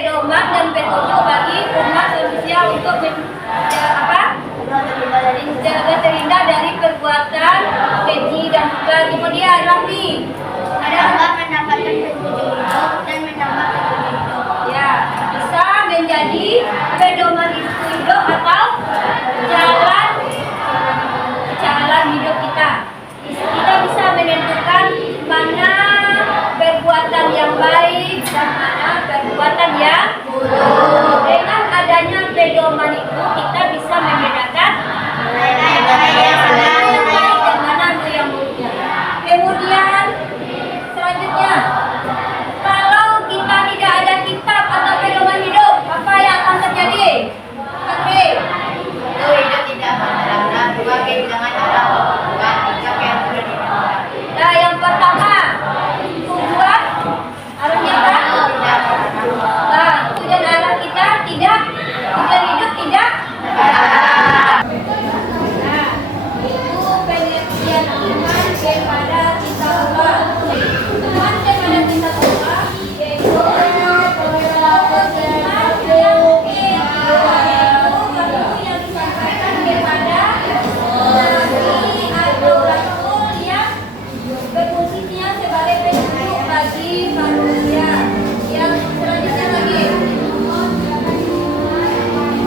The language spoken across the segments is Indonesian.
pedoman dan petunjuk bagi umat manusia untuk menjaga terhindar dari perbuatan keji dan mungkar. Kemudian Rafi adalah mendapatkan petunjuk hidup dan mendapat petunjuk hidup. Ya, bisa menjadi pedoman hidup atau jalan hidup kita. Kita bisa menentukan mana perbuatan yang baik dan mana perbuatan yang buruk. Dengan adanya pedoman itu kita bisa membedakan mana yang baik dan mana yang buruk. Kemudian selanjutnya, kalau kita tidak ada kitab atau pedoman hidup, apa yang akan terjadi? Oke. Hidup tidak berharap, bagi dengan arah bukan hijab yang sudah didapat. Nah, yang pertama, tujuan arahnya apa? Nah, tujuan arah kita tidak, tujuan hidup tidak. Nah, itu pengertian iman kepada kita Allah. Iman kepada kita Allah yaitu yang disampaikan kepada nabi atau rasul yang berfungsinya sebagai petunjuk bagi manusia. Yang selanjutnya lagi,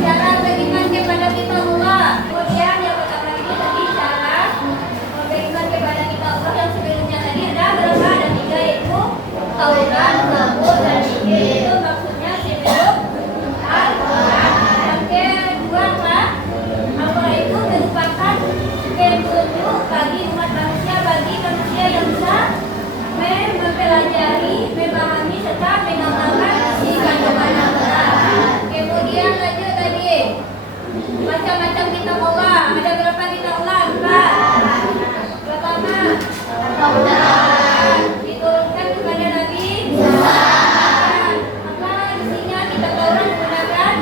cara beriman kepada kita Allah. Kemudian yang pertama ini tadi cara beriman kepada kita Allah, yang sebelumnya tadi ada berapa? Ada 3, yaitu Taurat, Zabur, dan Injil. Itu maksudnya sebelum Al-Quran. Yang kedua adalah Al-Quran itu merupakan petunjuk bagi umat manusia, bagi manusia yang bisa mempelajari, memahami serta mengamalkan isi kandungan Al-Quran. Kemudian lanjut tadi, macam-macam kitab Allah. Ada berapa kitab Allah? 4. Pertama, diturunkan kepada Nabi. Apa isinya? Kitab Taurat menggunakan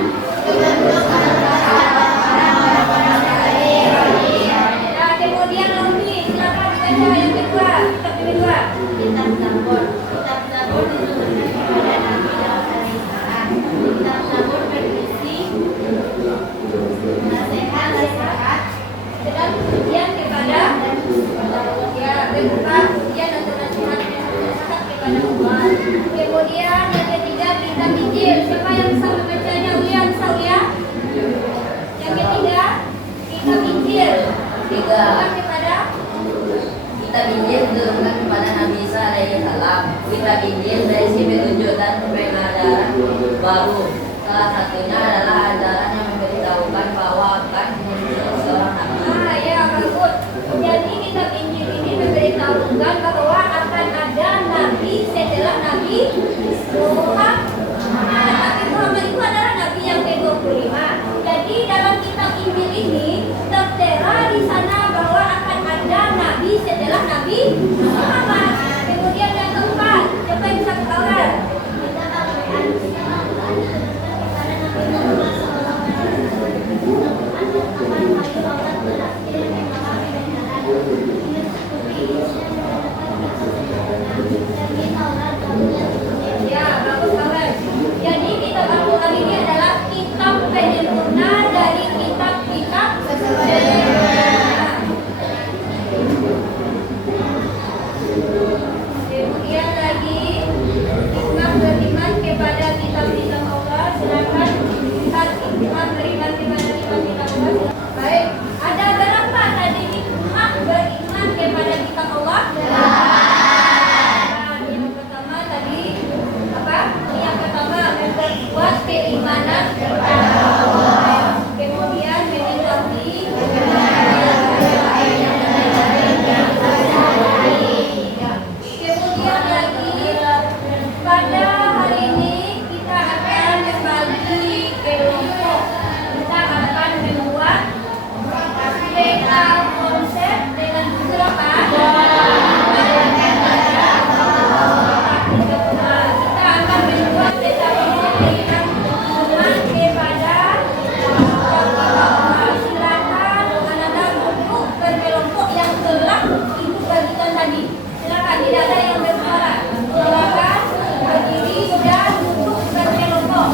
Nah, kemudian Romi, silakan dibaca yang kedua, kitab kedua. Kitab Zabur. Kitab Zabur diturunkan kepada Nabi Daud alaihissalam. Kitab Zabur berisi nasihat Sedang pujian kepada berupa pujian atau nasihat kepada Allah. Kemudian yang ketiga, kitab Injil. Siapa yang bisa membacanya? Uya, bisa Uya? Yang ketiga, kitab Injil diturunkan kepada Kitab Injil diturunkan kepada Nabi Isa alaihissalam. Kitab Injil berisi petunjuk dan pengajaran baru. Salah satunya adalah ajaran yang memberitahukan bahwa akan muncul seorang nabi. ya bagus. Jadi kitab Injil ini memberitahukan bahwa akan ada nabi setelah Nabi Muhammad. Nabi Muhammad itu adalah nabi yang ke-25. Jadi dalam kitab Injil ini tertera di sana bahwa akan ada nabi setelah Nabi Muhammad. Kemudian yang keempat, siapa yang bisa ketahuan? Ya, bagus banget. Jadi kitab Al-Quran ini adalah kitab penyempurna dari kitab-kitab sebelumnya. Kemudian lagi hikmah beriman kepada kitab-kitab Allah. Silakan lihat hikmah beriman kepada kitab-kitab Allah. Baik, ada berapa tadi hikmah beriman kepada kitab Allah? Yang pertama tadi apa? Yang pertama memperkuat keimanan kepada Allah. Kemudian mengetahui kemudian lagi pada hari ini kita akan membagi kelompok. Kita akan membuat peta konsep dengan buku apa? Kita akan membuat peta konsep dengan hubungan kepada silakan Anda duduk berkelompok yang telah ibu bagikan tadi. Silakan, tidak ada yang bersuara. Silakan berdiri dan duduk berkelompok.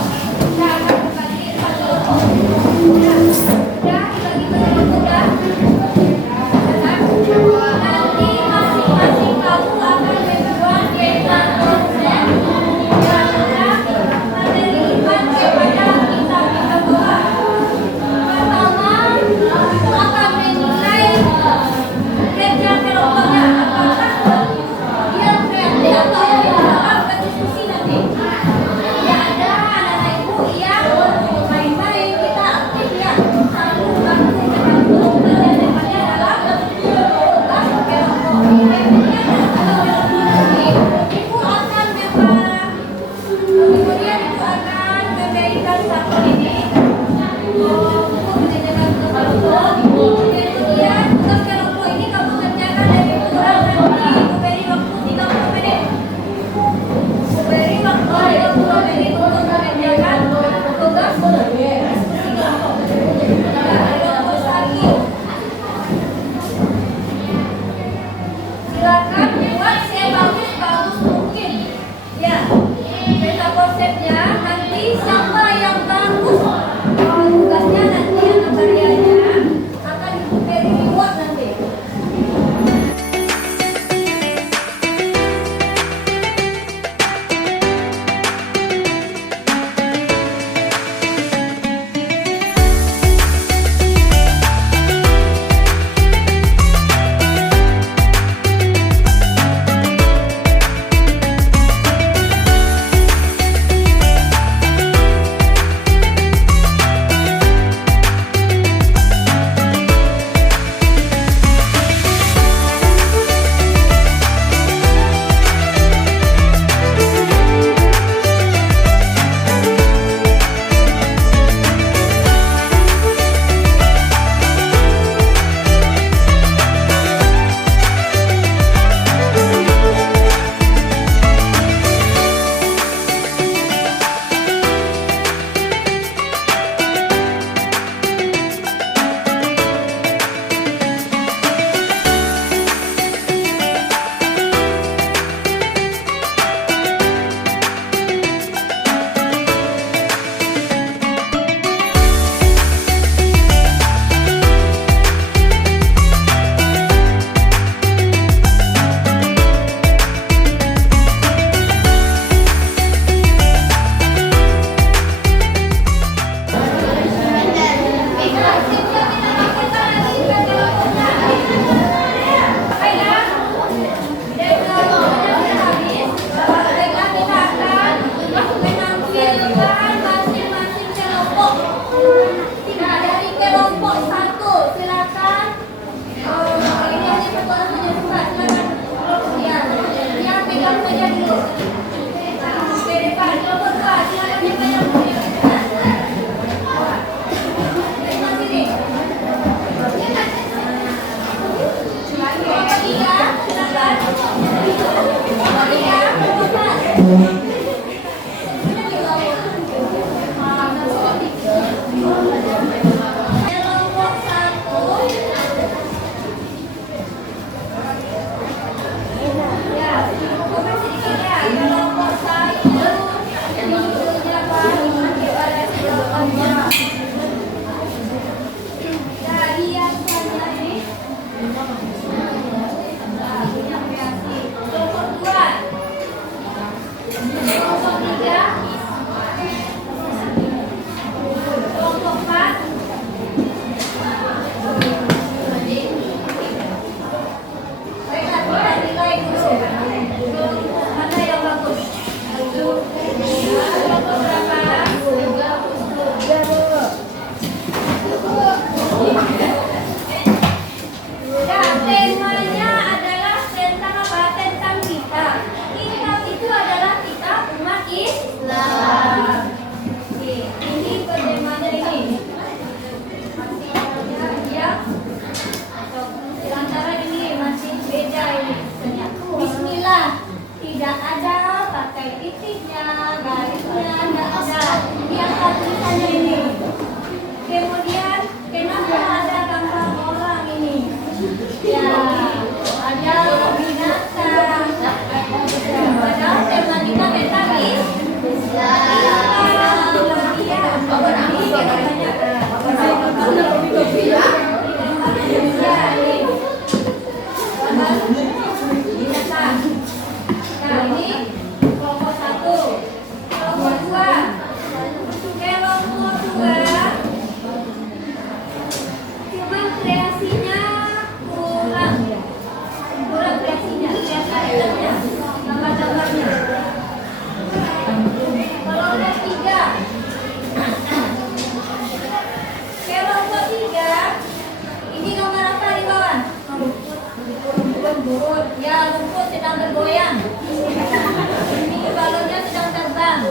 turun. Ya, rumput sedang bergoyang. Ini balonnya sedang terbang.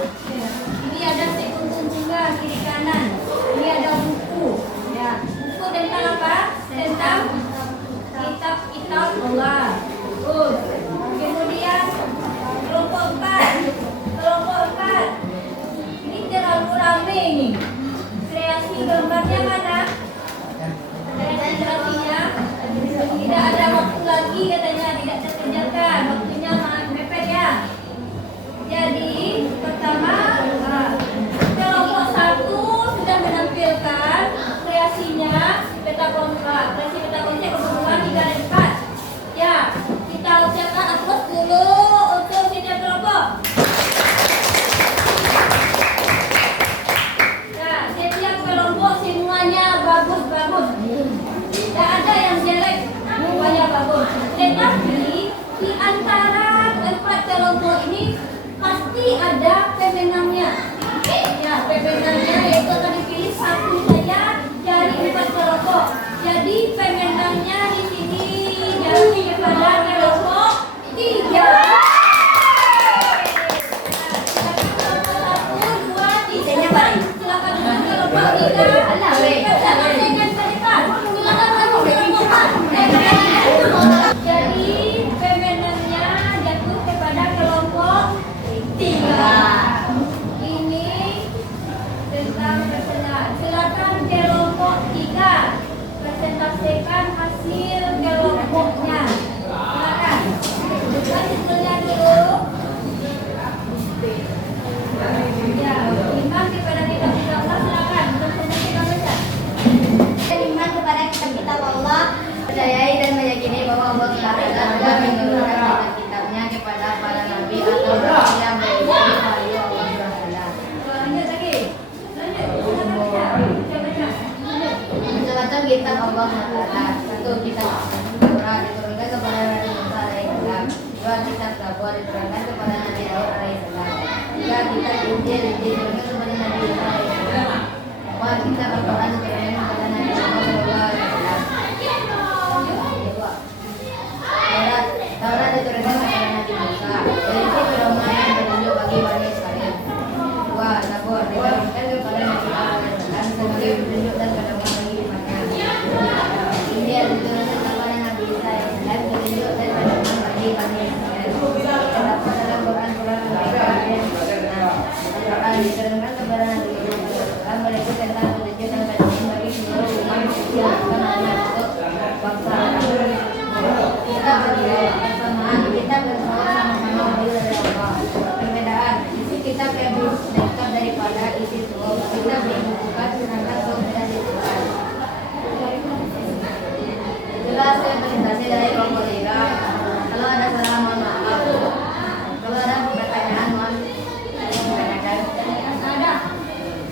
Ini ada sekuntum bunga kiri kanan. Ini ada buku. Ya, buku tentang apa? Tentang kitab-kitab Allah. Kemudian kelompok 4. Kelompok 4. Ini terlalu ramai nih. Kreasi gambarnya mana? Kreasinya tidak ada waktu lagi katanya, tidak terkerjakan. Waktunya mepet ya. Jadi pertama kelompok 1 sudah menampilkan kreasinya peta konsep. Kreasi peta konsep kelompok 3 dan 4. Ya, kita ucapkan aplaus dulu untuk setiap kelompok. Nah, setiap kelompok semuanya bagus-bagus. Tidak ada yang jelek, semuanya bagus. Tetapi di antara 4 kelompok ini pasti ada pemenangnya. Ya, pemenangnya yaitu akan dipilih satu saja dari 4 kelompok. Jadi pemenangnya di sini jatuh kepada kelompok 3. Jadi pemenangnya jatuh kepada kelompok 3. Ini tentang persenjataan. Silakan kelompok 3 presentasikan hasil kelompoknya. Silakan. Buka hasilnya dulu. Ya, iman kepada kitab-kitab Allah. Silakan. Presentasikan saja. Beriman kepada kitab-kitab Allah, percayai dan meyakini bahwa Allah Subhanahu telah menurunkan kitab-kitabnya kepada para nabi atau rasul yang berisi wahyu Allah Subhanahu. Lanjut lagi. Lanjut. Silakan baca. Baca. Macam-macam kitab Allah Subhanahu. Satu, kitab Taurat diturunkan kepada Nabi Musa alaihissalam. Dua, kitab Zabur diturunkan kepada Nabi Daud alaihissalam. Tiga, kitab Injil diturunkan kepada Nabi Isa alaihissalam. Empat, kitab Al-Quran diturunkan kepada Nabi Muhammad sallallahu alaihi wasallam. Taurat diturunkan kepada Nabi Musa. Berisi pedoman dan petunjuk bagi Bani Israel. Dua, Zabur diturunkan kepada Nabi Muhammad SAW sebagai petunjuk dan pedoman bagi umatnya. Injil diturunkan kepada Nabi Isa AS petunjuk dan pedoman bagi Bani Israel. Terdapat dalam Quran mereka yang Al-Quran diturunkan kepada Nabi Muhammad SAW berikut tentang petunjuk dan pedoman bagi seluruh umat manusia bukan hanya untuk bangsa Arab. Kita berdua kesamaan, kita bersama sama-sama wahyu dari Allah. Perbedaan, isi kitab lebih dekat daripada isi suhuf. Kitab dibukukan sedangkan suhuf tidak dibukukan. Jelas presentasi dari kelompok 3. Kalau ada salah mohon maaf. Kalau ada pertanyaan mohon ditanyakan. Ada.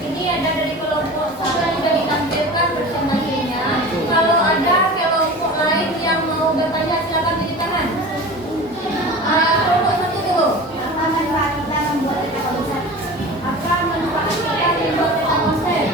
Ini ada dari kelompok sudah juga ditampilkan presentasinya. Kalau ada kelompok lain yang mau bertanya silakan pilih tangan. Kelompok 1 dulu. Apa manfaat kita membuat peta konsep? Apa manfaat kita membuat peta konsep?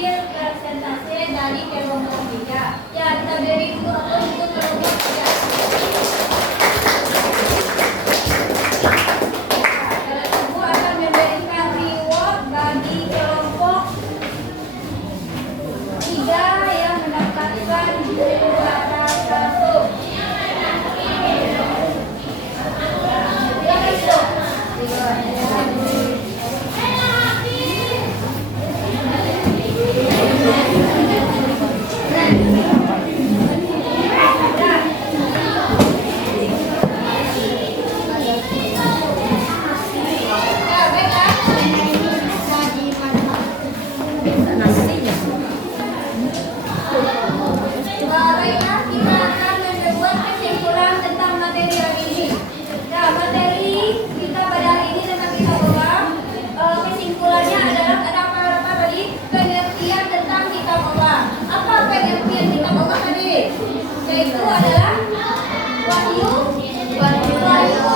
mengambil persentase dari kelompok 3. Ya, kita beri dulu untuk kelompok 3. Ibu akan memberikan reward bagi kelompok 3 yang mendapatkan juara 1. Baiklah, kita akan membuat kesimpulan tentang materi hari ini. Nah, materi kita pada hari ini tentang kita Allah, kesimpulannya adalah ada apa tadi? Pengertian tentang kitab Allah. Apa pengertian kitab Allah tadi? Yaitu adalah wahyu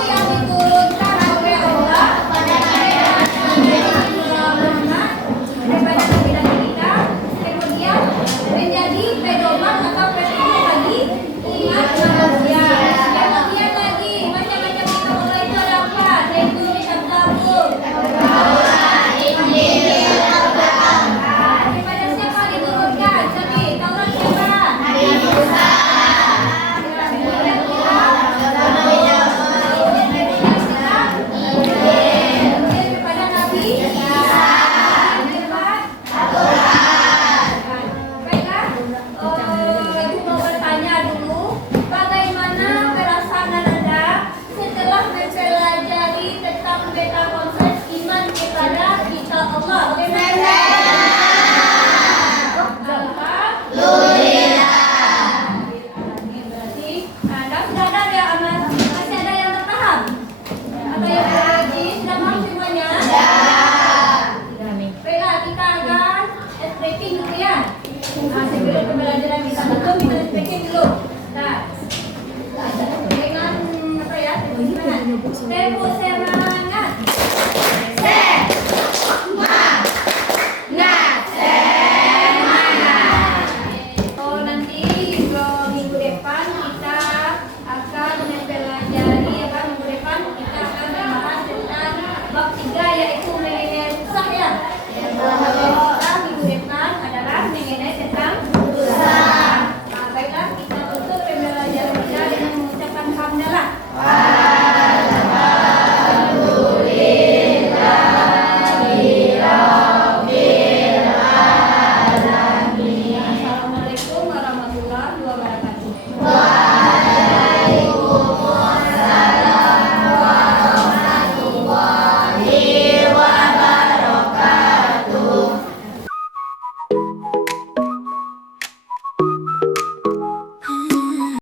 yang diturunkan oleh Allah kepada Nabi Muhammad daripada Nabi kita, kemudian menjadi pedoman atau petunjuk bagi umat manusia. Kemudian lagi macam-macam kitab Allah itu ada apa? Yaitu kitab Taurat. Kepada siapa diturunkan? Jadi Taurat siapa? Nabi Musa. Kemudian kepada Nabi Isa. Baiklah, Ibu mau bertanya dulu, bagaimana perasaan Anda setelah mempelajari tentang beta konsep iman kepada kitab Allah? Bagaimana? Berarti Anda sudah ada ya, Aman? Masih ada yang terpaham? Atau yang lagi sudah paham semuanya? Baiklah, kita akan speaking dulu ya. Nah, sebelum pembelajaran kita tutup, kita speaking dulu. Nah, dengan apa ya? Tempo